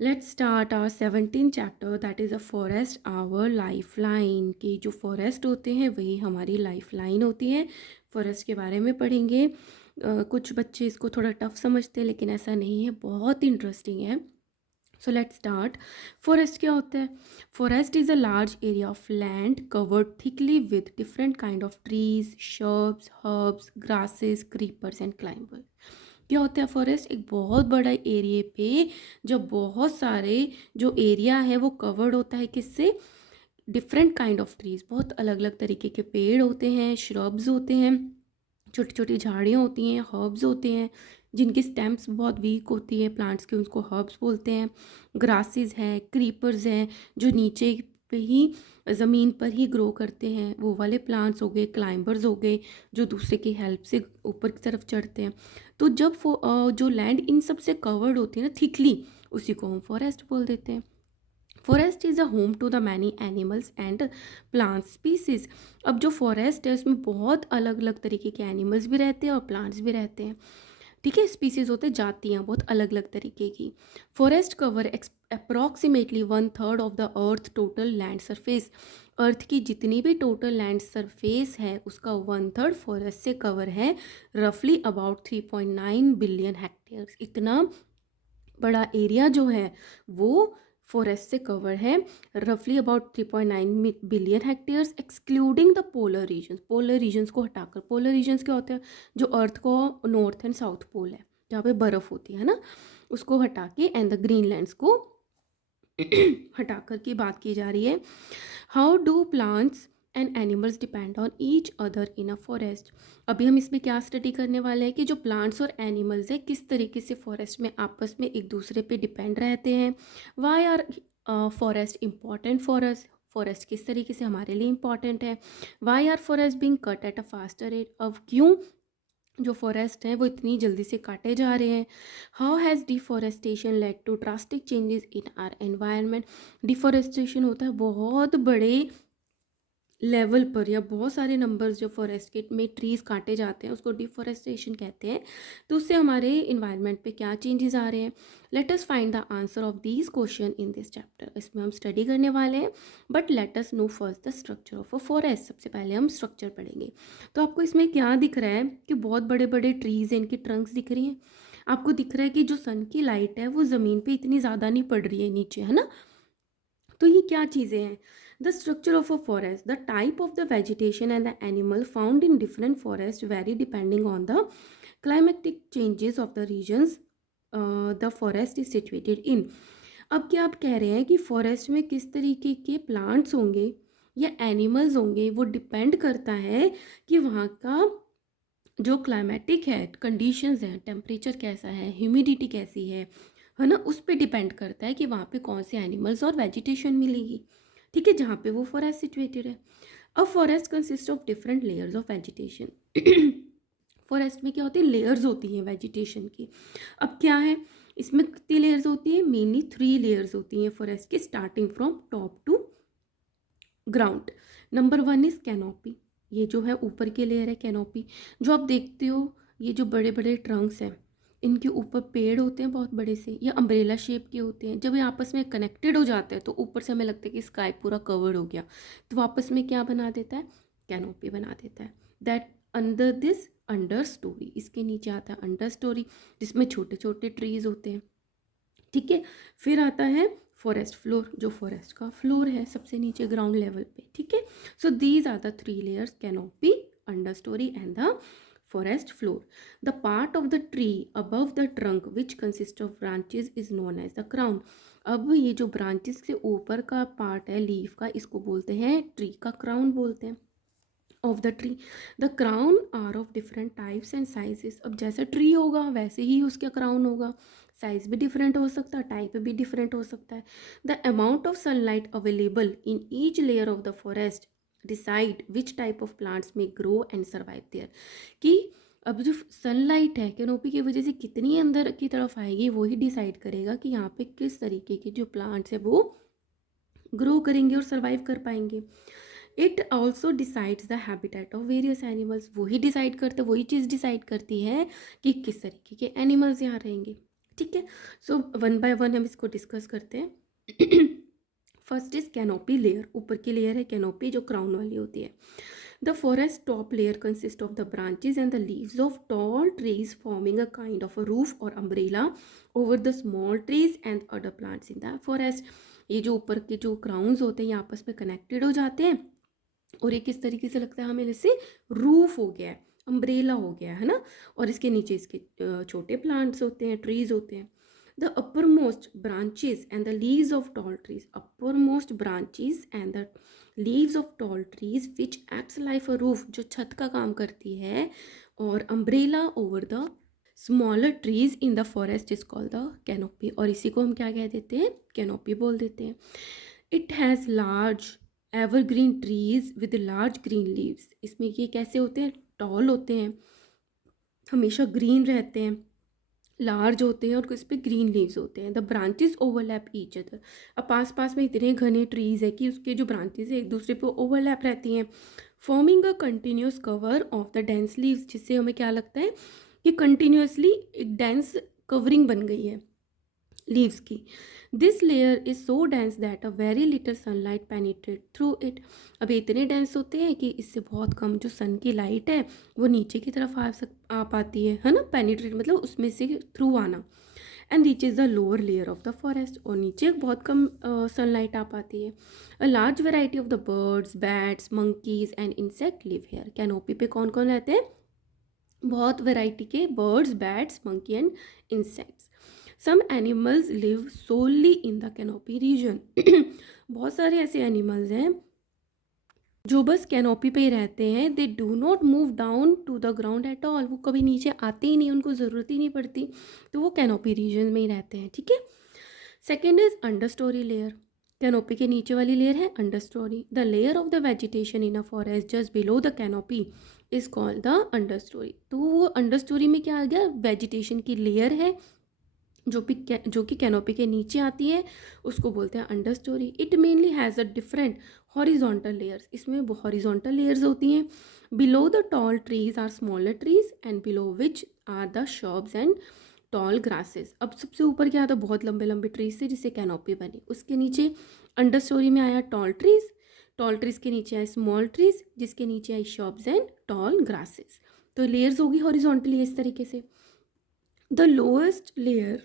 Let's start our 17 chapter that is a forest our life line. कि जो forest होते हैं वही हमारी लाइफ लाइन होती है। फॉरेस्ट के बारे में पढ़ेंगे। कुछ बच्चे इसको थोड़ा टफ समझते हैं लेकिन ऐसा नहीं है, बहुत इंटरेस्टिंग है। So let's start. फॉरेस्ट क्या होता है? Forest is a large area of land covered thickly with different kind of trees, shrubs, herbs, grasses, creepers and climbers. क्या होता है फॉरेस्ट? एक बहुत बड़ा एरिया पे जब बहुत सारे जो एरिया है वो कवर्ड होता है किससे? डिफरेंट काइंड ऑफ ट्रीज, बहुत अलग अलग तरीके के पेड़ होते हैं, श्रब्स होते हैं, छोटी छोटी झाड़ियाँ होती हैं, हर्ब्स होते हैं जिनकी स्टेम्स बहुत वीक होती है प्लांट्स के, उसको हर्ब्स बोलते हैं। ग्रासेस हैं, क्रीपर्स हैं जो नीचे पे ही ज़मीन पर ही ग्रो करते हैं, वो वाले प्लांट्स हो गए। क्लाइंबर्स हो गए जो दूसरे की हेल्प से ऊपर की तरफ चढ़ते हैं। तो जब जो लैंड इन सब से कवर्ड होती है ना थिकली, उसी को हम फॉरेस्ट बोल देते हैं। Forest is a home to the many animals and plant species. अब जो फॉरेस्ट है उसमें बहुत अलग अलग तरीके के एनिमल्स भी रहते हैं और प्लांट्स भी रहते हैं। ठीक है, स्पीसीज होते जातियाँ बहुत अलग अलग तरीके की। Forest cover approximately 1/3 of the earth total land surface. Earth की जितनी भी टोटल लैंड सरफेस है उसका 1/3 फॉरेस्ट से कवर है। रफली अबाउट 3.9 बिलियन हेक्टेयर्स। इतना बड़ा एरिया जो है वो फॉरेस्ट से कवर है। रफली about 3.9 billion hectares excluding the polar regions. Polar regions को हटाकर, पोलर रीजन्स क्या होते हैं? जो अर्थ को नॉर्थ एंड साउथ पोल है जहाँ पे बर्फ़ होती है ना, उसको हटा के, एंड द ग्रीनलैंड्स को हटाकर की बात की जा रही है। How do plants and animals depend on each other in a forest. अभी हम इसमें क्या स्टडी करने वाले हैं कि जो प्लांट्स और एनिमल्स है किस तरीके से फॉरेस्ट में आपस में एक दूसरे पे डिपेंड रहते हैं। Why are forest important for us. Forest किस तरीके से हमारे लिए इम्पॉर्टेंट है। Why are forest being cut at a faster rate. अब क्यों जो फॉरेस्ट हैं वो इतनी जल्दी से काटे जा रहे हैं। How has deforestation led to drastic changes in our environment. Deforestation होता है बहुत बड़े लेवल पर, या बहुत सारे नंबर्स जो फॉरेस्ट के में ट्रीज़ काटे जाते हैं उसको डिफॉरेस्टेशन कहते हैं। तो उससे हमारे इन्वायरमेंट पे क्या चेंजेस आ रहे हैं। Let us find the answer of these question in this chapter. इसमें हम स्टडी करने वाले हैं, but let us know first the structure of a forest. सबसे पहले हम स्ट्रक्चर पढ़ेंगे। तो आपको इसमें क्या दिख रहा है कि बहुत बड़े बड़े ट्रीज़ हैं, इनकी ट्रंक्स दिख रही हैं। आपको दिख रहा है कि जो सन की लाइट है वो ज़मीन पे इतनी ज़्यादा नहीं पड़ रही है नीचे, है ना। तो ये क्या चीज़ें हैं? The structure of a forest, the type of the vegetation and the animal found in different forest vary depending on the climatic changes of the regions the forest is situated in. अब क्या आप कह रहे हैं कि forest में किस तरीके के प्लांट्स होंगे या एनिमल्स होंगे, वो डिपेंड करता है कि वहाँ का जो क्लाइमेटिक है, कंडीशंस हैं, टेम्परेचर कैसा है, ह्यूमिडिटी कैसी है ना, उस पे डिपेंड करता है कि वहाँ पे कौन से एनिमल्स और वेजिटेशन मिलेगी। ठीक है, जहाँ पे वो फॉरेस्ट सिचुएटेड है। अब forest consist of different layers of vegetation. Forest में क्या होती है? लेयर्स होती हैं वेजिटेशन की। अब क्या है इसमें, कितनी लेयर्स होती है? मेनली 3 लेयर्स होती हैं फॉरेस्ट की, starting from top to ground. Number 1 is canopy. ये जो है ऊपर की लेयर है कैनोपी। जो आप देखते हो ये जो बड़े बड़े ट्रंक्स हैं, इनके ऊपर पेड़ होते हैं बहुत बड़े से, ये अम्ब्रेला शेप के होते हैं। जब ये आपस में कनेक्टेड हो जाते हैं तो ऊपर से हमें लगता है कि स्काई पूरा कवर्ड हो गया, तो वापस में क्या बना देता है? कैनोपी बना देता है। That under this under story, इसके नीचे आता है अंडर स्टोरी जिसमें छोटे छोटे ट्रीज होते हैं। ठीक है, फिर आता है फॉरेस्ट फ्लोर, जो फॉरेस्ट का फ्लोर है सबसे नीचे ग्राउंड लेवल पे। ठीक है, so these are the 3 layers, canopy, understorey and the forest floor. The part of the tree above the trunk which consist of branches is known as the crown. अब ये जो branches से ऊपर का part है leaf का, इसको बोलते हैं ट्री का क्राउन बोलते हैं। Of the tree, the crown are of different types and sizes. अब जैसा ट्री होगा वैसे ही उसका क्राउन होगा, साइज भी डिफरेंट हो सकता है, टाइप भी डिफरेंट हो सकता है। The amount of sunlight available in each layer of the forest decide which type of plants में ग्रो एंड सर्वाइव देयर। कि अब जो सनलाइट है कैनोपी की वजह से कितनी अंदर की तरफ आएगी वही डिसाइड करेगा कि यहाँ पे किस तरीके के जो प्लांट्स है वो ग्रो करेंगे और सर्वाइव कर पाएंगे। It also decides the habitat of various animals. वही डिसाइड करते, वही चीज़ डिसाइड करती है कि किस तरीके के एनिमल्स यहाँ रहेंगे। ठीक है। सो वन बाय वन हम इसको डिस्कस करते हैं। फर्स्ट इज कैनोपी लेयर, ऊपर की लेयर है कैनोपी जो क्राउन वाली होती है। The forest top layer consist of the branches and the leaves of tall trees forming a kind of a roof और umbrella over the small trees and other plants in the forest. ये जो ऊपर के जो crowns होते हैं ये आपस में कनेक्टेड हो जाते हैं और ये किस तरीके से लगता है हमें, जैसे रूफ हो गया है, अम्ब्रेला हो गया है ना। और इसके नीचे इसके छोटे प्लांट्स होते हैं, ट्रीज होते हैं। The uppermost branches and the leaves of tall trees, uppermost branches and the leaves of tall trees which acts like a roof, जो छत का काम करती है, और umbrella over the smaller trees in the forest is called the canopy, और इसी को हम क्या कह देते हैं, canopy बोल देते हैं। It has large evergreen trees with large green leaves, इसमें ये कैसे होते हैं, टॉल होते हैं, हमेशा ग्रीन रहते हैं, लार्ज होते हैं और इस पे ग्रीन लीव्स होते हैं। The branches overlap each other, अब पास पास में इतने घने ट्रीज है कि उसके जो ब्रांचेस है एक दूसरे पे ओवरलैप रहती हैं, forming a continuous cover of the dense leaves, जिससे हमें क्या लगता है कि कंटिन्यूसली एक डेंस कवरिंग बन गई है लीव्स की। This layer is so dense that a very little sunlight penetrate through it, अब इतने डेंस होते हैं कि इससे बहुत कम जो सन की लाइट है वो नीचे की तरफ आ पाती है ना, पेनिट्रेट मतलब उसमें से थ्रू आना। And reaches the lower layer of the forest, और नीचे बहुत कम सनलाइट आ पाती है। A large variety of the birds, bats, monkeys and insect live here, canopy पे कौन कौन रहते हैं, बहुत वैरायटी के birds, bats, monkey and insects. Some animals live solely in the canopy region, बहुत सारे ऐसे एनिमल्स हैं जो बस कैनोपी पे ही रहते हैं। They do not move down to the ground at all, वो कभी नीचे आते ही नहीं, उनको ज़रूरत ही नहीं पड़ती, तो वो कैनोपी रीजन में ही रहते हैं। ठीक है। Second is under story layer, canopy के नीचे वाली लेयर है under story. The layer of the vegetation in a forest just below the canopy is called the under story, तो वो अंडर स्टोरी में क्या आ गया, वेजिटेशन की लेयर है जो कि कैनोपी के नीचे आती है, उसको बोलते हैं understory. It mainly has a different horizontal layers, इसमें हॉरिजॉन्टल लेयर्स होती हैं। Below the tall trees are smaller trees and below which are the shrubs and tall grasses, अब सबसे ऊपर क्या था, बहुत लंबे लंबे ट्रीज थे जिससे कैनोपी बनी, उसके नीचे अंडर स्टोरी में आया टॉल ट्रीज, टॉल ट्रीज के नीचे आए स्मॉल ट्रीज, जिसके नीचे आई शॉब्स एंड टॉल ग्रासेस। तो लेयर्स होगी हॉरिजॉन्टली इस तरीके से। The lowest layer,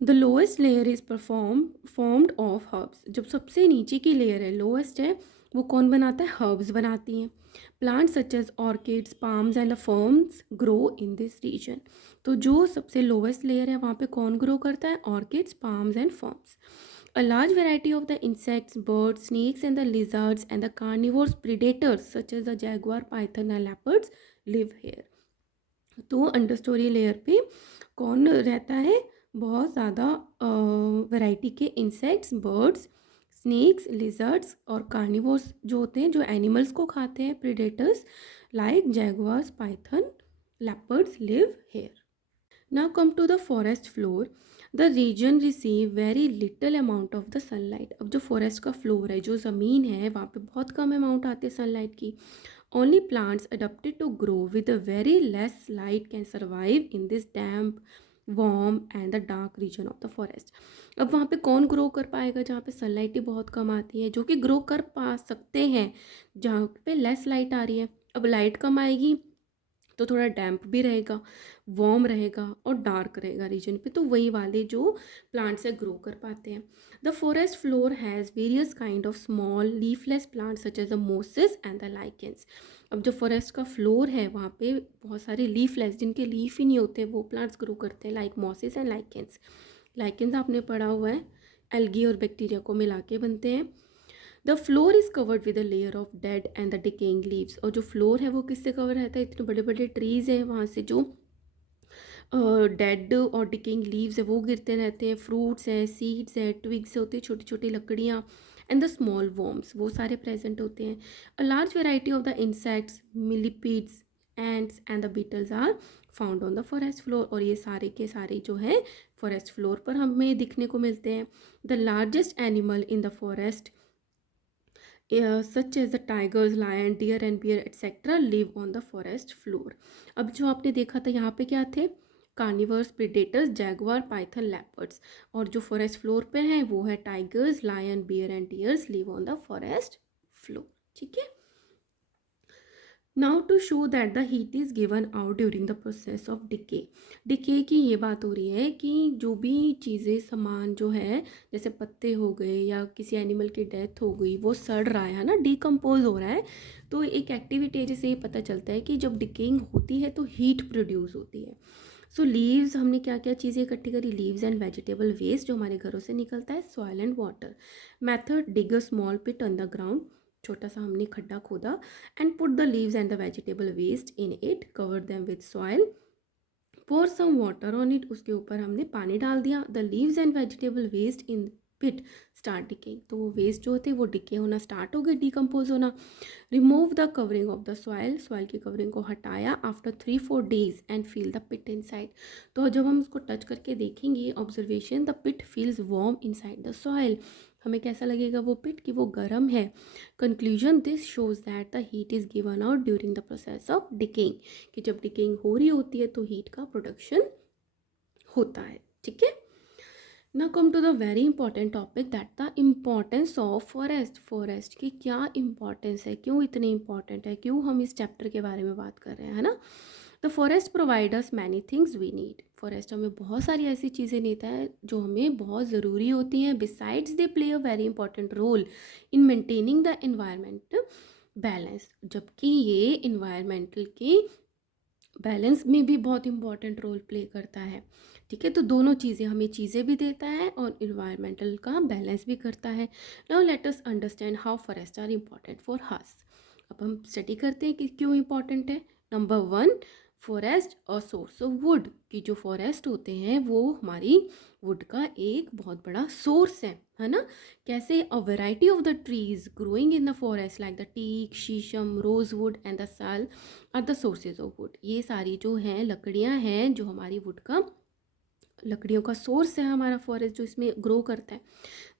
the lowest layer is formed of herbs, जब सबसे नीचे की लेयर है, लोएस्ट है, वो कौन बनाता है, हर्ब्स बनाती हैं। Plants such as orchids, palms and ferns grow in this region, तो जो सबसे लोएस्ट लेयर है वहाँ पे कौन ग्रो करता है, orchids, palms and ferns. A large variety of the insects, birds, snakes and the lizards and the carnivores predators such as the jaguar, python and leopards live here, तो understory layer पे कौन रहता है, बहुत ज़्यादा variety के insects, birds, snakes, lizards और carnivores जो होते हैं, जो एनिमल्स को खाते हैं, predators like jaguars, python, leopards live here. Now come to the forest floor, the region receive very little amount of the sunlight, अब जो फॉरेस्ट का फ्लोर है, जो ज़मीन है, वहाँ पे बहुत कम अमाउंट आती है सनलाइट की। Only plants adapted to grow with a very less light can survive in this damp, warm and the dark region of the forest. अब वहाँ पे कौन ग्रो कर पाएगा जहाँ पे सनलाइट ही बहुत कम आती है, जो कि ग्रो कर पा सकते हैं जहाँ पे लेस लाइट आ रही है। अब लाइट कम आएगी तो थोड़ा डैम्प भी रहेगा, वार्म रहेगा और डार्क रहेगा रीजन पे, तो वही वाले जो प्लांट्स है ग्रो कर पाते हैं। The forest floor has various kind of small leafless plants such as the mosses and the lichens, अब जो फॉरेस्ट का फ्लोर है वहाँ पे बहुत सारे लीफलेस, जिनके लीफ ही नहीं होते, वो प्लांट्स ग्रो करते हैं, like mosses and lichens. Lichens आपने पढ़ा हुआ है, एल्गी और बैक्टीरिया को मिला के बनते हैं। The floor is covered with a layer of dead and the decaying leaves, और जो फ्लोर है वो किससे कवर रहता है, इतने बड़े बड़े ट्रीज़ हैं वहाँ से जो डेड और डिकेइंग लीव्स है वो गिरते रहते हैं, फ्रूट्स है, सीड्स है, ट्विग्स होती है, छोटी छोटी लकड़ियाँ, एंड द स्मॉल वर्म्स वो सारे प्रेजेंट होते हैं। A large variety of the insects, millipedes, ants and the beetles are found on the forest floor, और ये सारे के सारे जो है फॉरेस्ट फ्लोर पर हमें दिखने को मिलते हैं। The largest animal in the forest such as the tigers, lion, deer and bear etcetera live on the forest floor, अब जो आपने देखा था यहाँ पे क्या थे, carnivores predators jaguar python leopards. और जो फॉरेस्ट फ्लोर पे हैं वो है tigers lion bear and deers live on the forest floor. ठीक है। Now to show that the heat is given out during the process of decay की ये बात हो रही है कि जो भी चीज़ें सामान जो है जैसे पत्ते हो गए या किसी एनिमल की डेथ हो गई वो सड़ रहा है ना, डिकम्पोज हो रहा है। तो एक एक्टिविटी जिससे ये पता चलता है कि जब डिकेइंग होती है तो हीट प्रोड्यूस होती है। सो लीव्स, हमने क्या क्या चीज़ें इकट्ठी करी, लीव्स एंड वेजिटेबल वेस्ट जो हमारे घरों से निकलता है, soil and water. Method, dig a small pit on the ground, छोटा सा हमने खड्डा खोदा, and put the leaves and the vegetable waste in it, cover them with soil, pour some water on it, उसके ऊपर हमने पानी डाल दिया। The leaves and vegetable waste in pit start decaying, तो वो वेस्ट जो होते वो डिके होना स्टार्ट हो गए, डिकम्पोज होना। Remove the covering of the soil, soil की कवरिंग को हटाया after 3-4 days and feel the pit inside. तो जब हम उसको टच करके देखेंगे, observation, the pit feels warm inside the soil, हमें कैसा लगेगा वो पिट कि वो गर्म है। Conclusion, this shows that the heat is given out during the process of decaying, कि जब डिकेइंग हो रही होती है तो हीट का प्रोडक्शन होता है। ठीक है। Now come to the very important topic, that the importance of forest। Forest की क्या इम्पोर्टेंस है, क्यों इतनी इम्पॉर्टेंट है, क्यों हम इस चैप्टर के बारे में बात कर रहे हैं, है ना। The forest provide us many things we need, forest हमें बहुत सारी ऐसी चीज़ें देता है जो हमें बहुत ज़रूरी होती हैं। Besides they play a very important role in maintaining the environment balance, जबकि ये इन्वायरमेंटल की बैलेंस में भी बहुत इंपॉर्टेंट रोल प्ले करता है। ठीक है, तो दोनों चीज़ें, हमें चीज़ें भी देता है और इन्वायरमेंटल का बैलेंस भी करता है। Now let us understand how forest are important for us. अब हम स्टडी करते हैं कि क्यों इम्पॉर्टेंट है। Number 1, forest are source of wood, कि जो फॉरेस्ट होते हैं वो हमारी वुड का एक बहुत बड़ा सोर्स है ना। कैसे, a variety of the trees growing in the forest like the teak, shisham, rosewood and the sal are the sources of wood. ये सारी जो हैं लकड़ियाँ हैं जो हमारी वुड का, लकड़ियों का सोर्स है हमारा फॉरेस्ट, जो इसमें ग्रो करता है।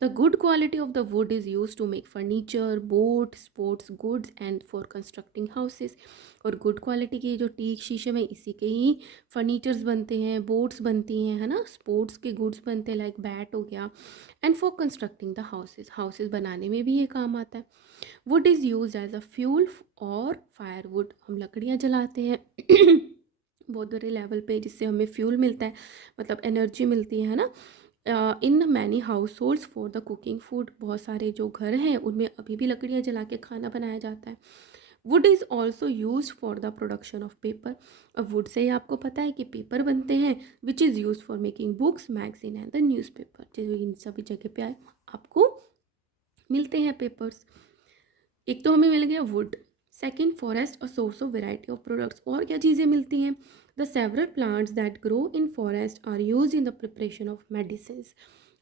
The good quality of the wood is use to make furniture, boat, sports goods and for constructing houses. और गुड क्वालिटी की जो टीक शीशम है इसी के ही फर्नीचर्स बनते हैं, बोट्स बनती हैं, है ना, स्पोर्ट्स के गुड्स बनते हैं लाइक बैट हो गया, and for constructing the houses, houses बनाने में भी ये काम आता है। Wood is use as a fuel और फायरवुड, हम लकड़ियाँ जलाते हैं बहुत बड़े लेवल पे, जिससे हमें फ्यूल मिलता है, मतलब एनर्जी मिलती है ना। In many house holds for the cooking food, बहुत सारे जो घर हैं उनमें अभी भी लकड़ियाँ जला के खाना बनाया जाता है। Wood is also use for the production of paper, अब वुड से ही आपको पता है कि पेपर बनते हैं, which is use for making books, magazine and the news paper, जो इन सभी जगह पे आपको मिलते हैं पेपर्स। एक तो हमें मिल गया wood. Second, forest a source of variety of products, और क्या चीज़ें मिलती हैं। The several plants that grow in forest are use in the preparation of medicine.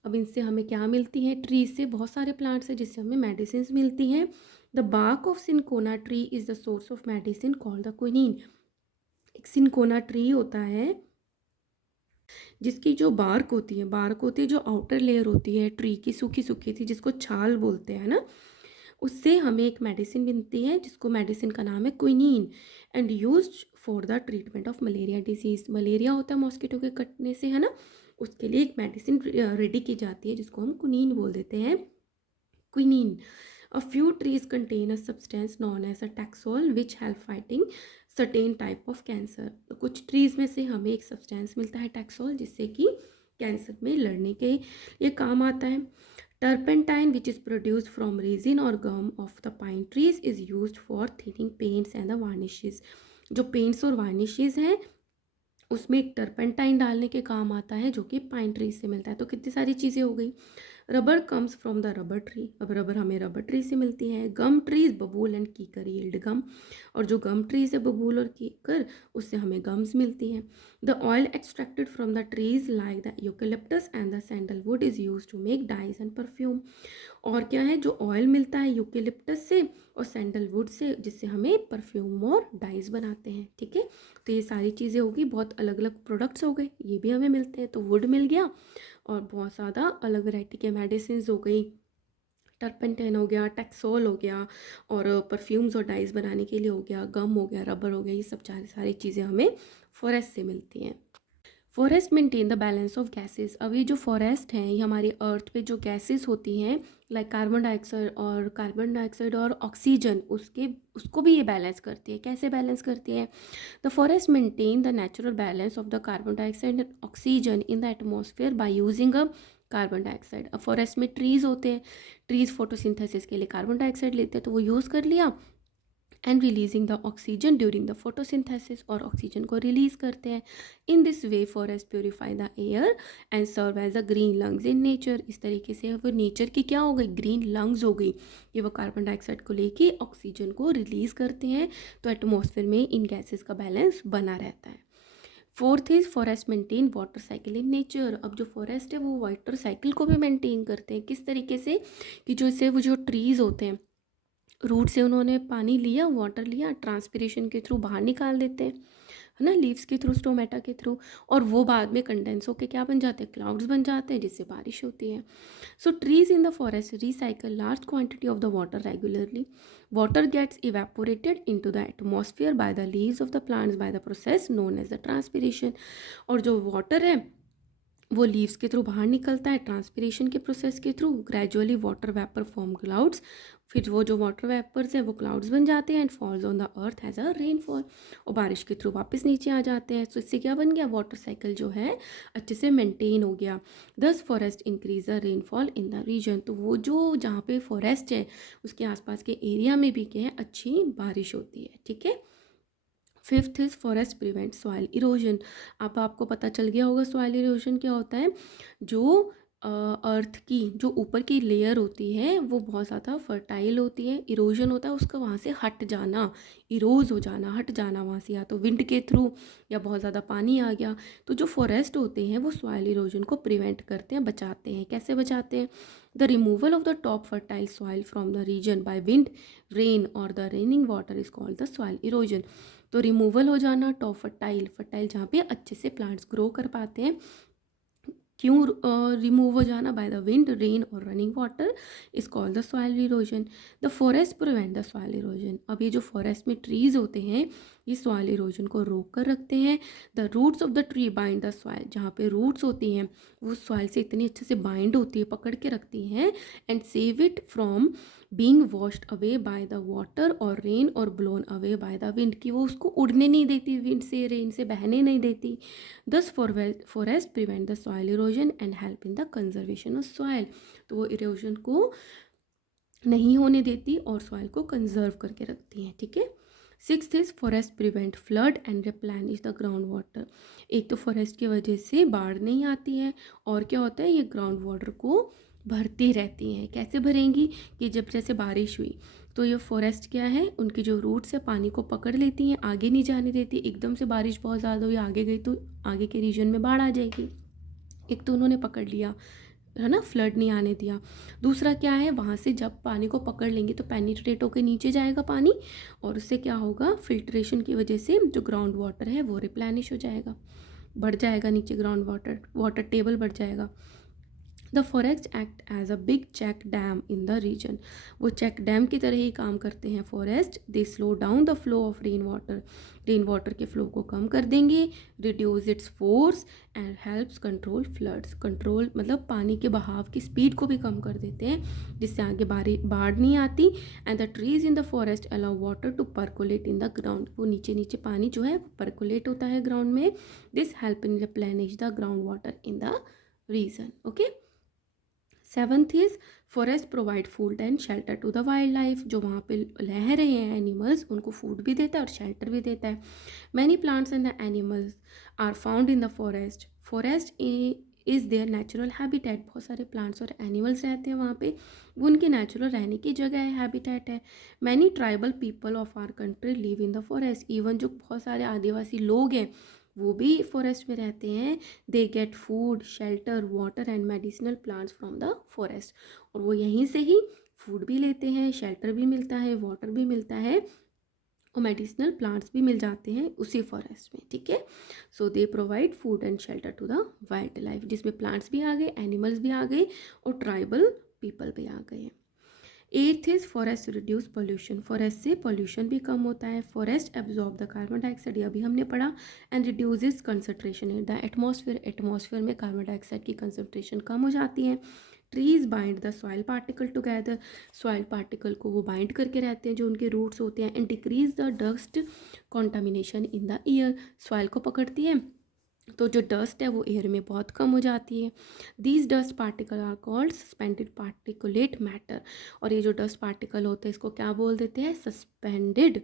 अब इनसे हमें क्या मिलती है, ट्रीज से बहुत सारे प्लांट्स हैं जिससे हमें मेडिसिन मिलती हैं। The bark of cinchona tree is the source of medicine called the quinine. एक सिनकोना ट्री होता है जिसकी जो बार्क होती है, जो आउटर लेयर होती है ट्री की, सूखी सूखी थी, जिसको छाल बोलते हैं ना, उससे हमें एक मेडिसिन मिलती है जिसको मेडिसिन का नाम है quinine, and used for the treatment of malaria disease. Malaria होता है मॉस्किटो के कटने से, है ना, उसके लिए एक मेडिसिन रेडी की जाती है जिसको हम क्विनीन बोल देते हैं, quinine. A few trees contain a substance known as a taxol which help fighting certain type of cancer। तो कुछ ट्रीज में से हमें एक सब्सटेंस मिलता है टैक्सोल, जिससे कि कैंसर में लड़ने के लिए काम आता है। Turpentine which is produced from resin और gum of the pine trees is used for thinning paints and the varnishes. जो पेंट्स और वार्निशेस हैं उसमें एक टर्पेंटाइन डालने के काम आता है जो कि पाइन ट्री से मिलता है। तो कितनी सारी चीज़ें हो गई। Rubber comes from the rubber tree, अब रबर हमें रबर ट्री से मिलती है। गम ट्रीज बबूल एंड कीकर यील्ड गम, और जो गम ट्रीज है बबूल और कीकर, उससे हमें गम्स मिलती हैं। The oil extracted from the trees like the eucalyptus and the sandalwood is use to make dyes and perfume. और क्या है, जो ऑयल मिलता है यूकेलिप्टस से और सैंडलवुड से, जिससे हमें परफ्यूम और डाइज बनाते हैं। ठीक है, तो ये सारी चीज़ें होगी, बहुत अलग अलग प्रोडक्ट्स हो गए, ये भी हमें मिलते हैं। तो वुड मिल गया और बहुत ज़्यादा अलग वैरायटी के मेडिसिन हो गई, टर्पेंटाइन हो गया, टैक्सोल हो गया, और परफ्यूम्स और डाइज बनाने के लिए हो गया, गम हो गया, रबर हो गया, ये सब सारी चीज़ें हमें फॉरेस्ट से मिलती हैं। Forest maintain the balance of gases. अब ये जो फॉरेस्ट हैं ये हमारी अर्थ पे जो गैसेस होती हैं लाइक कार्बन डाइऑक्साइड और ऑक्सीजन, उसको भी ये बैलेंस करती है। कैसे बैलेंस करती है? The forest maintain the natural balance of the carbon dioxide and oxygen in the atmosphere by using a carbon dioxide. अब फॉरेस्ट में ट्रीज होते हैं, ट्रीज फोटोसिंथेसिस के लिए कार्बन डाइऑक्साइड लेते हैं, तो वो यूज़ कर लिया and releasing the oxygen during the photosynthesis, और ऑक्सीजन को रिलीज करते हैं। In this way forest purify the air and serve as a green lungs in nature. इस तरीके से वो नेचर की क्या हो गई? ग्रीन लंग्स हो गई। ये वो कार्बन डाइऑक्साइड को लेके ऑक्सीजन को रिलीज करते हैं, तो एटमॉस्फेयर में इन गैसेस का बैलेंस बना रहता है। Fourth is forest maintain water cycle in nature. अब जो फॉरेस्ट है वो वाटर साइकिल को भी मेंटेन करते हैं। किस तरीके से? कि जो इससे वो जो ट्रीज होते हैं, रूट से उन्होंने पानी लिया, वाटर लिया, ट्रांसपिरेशन के थ्रू बाहर निकाल देते हैं, है ना, लीव्स के थ्रू, स्टोमेटा के थ्रू, और वो बाद में कंडेंस होकर क्या बन जाते हैं? क्लाउड्स बन जाते हैं, जिससे बारिश होती है। So trees in the forest recycle large quantity of the water regularly. Water gets evaporated into the atmosphere by the leaves of the plants by the process known as the transpiration. और जो water है वो leaves के through बाहर निकलता है transpiration के process के through. Gradually water vapour form clouds, फिर वो जो वाटर वेपर्स हैं वो क्लाउड्स बन जाते हैं and falls on the earth as a rainfall, और बारिश के थ्रू वापस नीचे आ जाते हैं। तो इससे क्या बन गया? वाटर साइकिल जो है अच्छे से मेंटेन हो गया। Thus forest increase the rainfall in the region. तो वो जो जहाँ पे फॉरेस्ट है उसके आसपास के एरिया में भी क्या है? अच्छी बारिश होती है। ठीक है। Fifth is forest prevent soil erosion. अब आपको पता चल गया होगा सॉइल इरोजन क्या होता है। जो अर्थ की जो ऊपर की लेयर होती है वो बहुत ज़्यादा फर्टाइल होती है, इरोजन होता है उसका वहाँ से हट जाना, इरोज हो जाना, हट जाना वहाँ से, या तो विंड के थ्रू या बहुत ज़्यादा पानी आ गया। तो जो फॉरेस्ट होते हैं वो सॉइल इरोजन को प्रिवेंट करते हैं, बचाते हैं। कैसे बचाते हैं? The removal of the top fertile soil from the region by wind, rain और the raining water is called the soil erosion. तो रिमूवल हो जाना टॉप फर्टाइल, फर्टाइल जहाँ पे अच्छे से प्लांट्स ग्रो कर पाते हैं, क्यों रिमूव हो जाना? बाय द विंड, रेन और running water is called the soil erosion. The forest prevent the soil erosion. अब ये जो फॉरेस्ट में ट्रीज होते हैं ये सॉइल इरोजन को रोक कर रखते हैं। The roots of the tree bind the soil. जहाँ पे रूट्स होती हैं वो सॉइल से इतनी अच्छे से बाइंड होती है, पकड़ के रखती हैं, and save it from being washed away by the water और रेन और blown away by the wind, कि वो उसको उड़ने नहीं देती, विंड से, रेन से बहने नहीं देती। दस forest prevent the soil erosion and help in the conservation of soil. तो वो इरोजन को नहीं होने देती और सॉइल को कंजर्व करके रखती हैं। ठीक है। Sixth is forest prevent flood and replenish the ground water. एक तो फॉरेस्ट की वजह से बाढ़ नहीं आती है, और क्या होता है? ये ग्राउंड वाटर को भरती रहती हैं। कैसे भरेंगी? कि जब जैसे बारिश हुई तो ये फॉरेस्ट क्या है, उनकी जो रूट्स है पानी को पकड़ लेती हैं, आगे नहीं जाने देती। एकदम से बारिश बहुत ज़्यादा हुई, आगे गई तो आगे के रीजन में बाढ़ आ जाएगी। एक तो उन्होंने पकड़ लिया, है ना, फ्लड नहीं आने दिया। दूसरा क्या है, वहाँ से जब पानी को पकड़ लेंगे तो पेनिट्रेट होकर नीचे जाएगा पानी, और उससे क्या होगा? फिल्ट्रेशन की वजह से जो ग्राउंड वाटर है वो रिप्लेनिश हो जाएगा, बढ़ जाएगा नीचे, ग्राउंड वाटर टेबल बढ़ जाएगा। The forest act as a big check dam in the region. वो चेक डैम की तरह ही काम करते हैं forest. They slow down the flow of rain water के फ्लो को कम कर देंगे, reduce its force and helps control floods. Control मतलब पानी के बहाव की स्पीड को भी कम कर देते हैं, जिससे आगे बाढ़ नहीं आती। And the trees in the forest allow water to percolate in the ground. वो नीचे नीचे पानी जो है परकोलेट होता है ग्राउंड में। This help in replenish the ground water in the region. Okay. Seventh is forest provide food and shelter to the wild life. जो वहाँ पे रह रहे हैं एनिमल्स, उनको फूड भी देता है और शेल्टर भी देता है। Many plants and the animals are found in the forest. Forest is their natural habitat. बहुत सारे प्लांट्स और एनिमल्स रहते हैं वहाँ पे, वो उनकी नेचुरल रहने की जगह है, हैबिटेट है। Many tribal people of our country live in the forest. Even जो बहुत सारे आदिवासी लोग हैं वो भी फॉरेस्ट में रहते हैं। They get food, shelter, water and medicinal plants from the forest. और वो यहीं से ही फूड भी लेते हैं, शेल्टर भी मिलता है, वाटर भी मिलता है, और मेडिसिनल प्लांट्स भी मिल जाते हैं उसी फॉरेस्ट में। ठीक है। So they provide food and shelter to the wild life, जिसमें प्लांट्स भी आ गए, एनिमल्स भी आ गए और ट्राइबल पीपल भी आ गए हैं। Eighth is forest reduce pollution, forest से पोल्यूशन भी कम होता है। Forest absorb the carbon dioxide, ये अभी हमने पढ़ा। And reduces concentration in the atmosphere, atmosphere में कार्बन डाइऑक्साइड की कंसनट्रेशन कम हो जाती है। Trees bind the soil particle together, soil particle को वो बाइंड करके रहते हैं जो उनके रूट्स होते हैं। And decrease the dust contamination in the air, soil को पकड़ती है तो जो डस्ट है वो एयर में बहुत कम हो जाती है। These dust particle are called suspended particulate matter, और ये जो डस्ट पार्टिकल होते हैं इसको क्या बोल देते हैं, सस्पेंडेड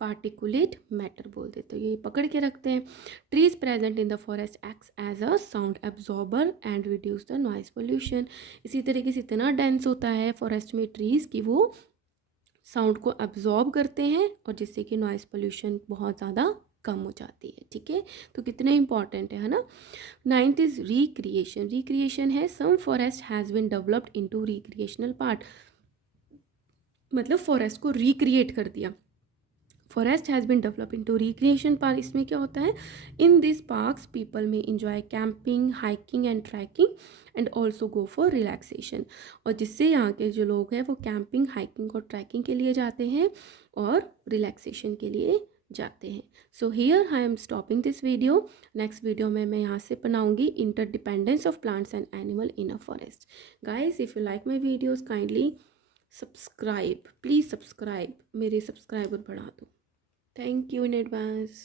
पार्टिकुलेट मैटर बोल देते हैं, ये पकड़ के रखते हैं। Trees present in the forest acts as a sound absorber and reduce the noise pollution. इसी तरीके से इतना डेंस होता है फॉरेस्ट में ट्रीज कि वो साउंड को एब्जॉर्ब करते हैं और जिससे कि नॉइज़ पोल्यूशन बहुत ज़्यादा कम हो जाती है। ठीक है, तो कितने इंपॉर्टेंट है ना। नाइन्थ इज रिक्रिएशन, रिक्रिएशन है some forest has been developed into recreational part, मतलब फॉरेस्ट को रिक्रिएट कर दिया। Forest has been develop into recreation park, इसमें क्या होता है, in this parks people may enjoy camping, hiking and trekking and also go for relaxation, और जिससे यहाँ के जो लोग हैं वो कैंपिंग, हाइकिंग और ट्रैकिंग के लिए जाते हैं और रिलैक्सेशन के लिए जाते हैं। So here I am stopping this video. Next video में मैं यहाँ से बनाऊंगी interdependence of plants and animal in a forest. Guys if you like my videos kindly subscribe, please subscribe, मेरे सब्सक्राइबर बढ़ा दो। Thank you in advance.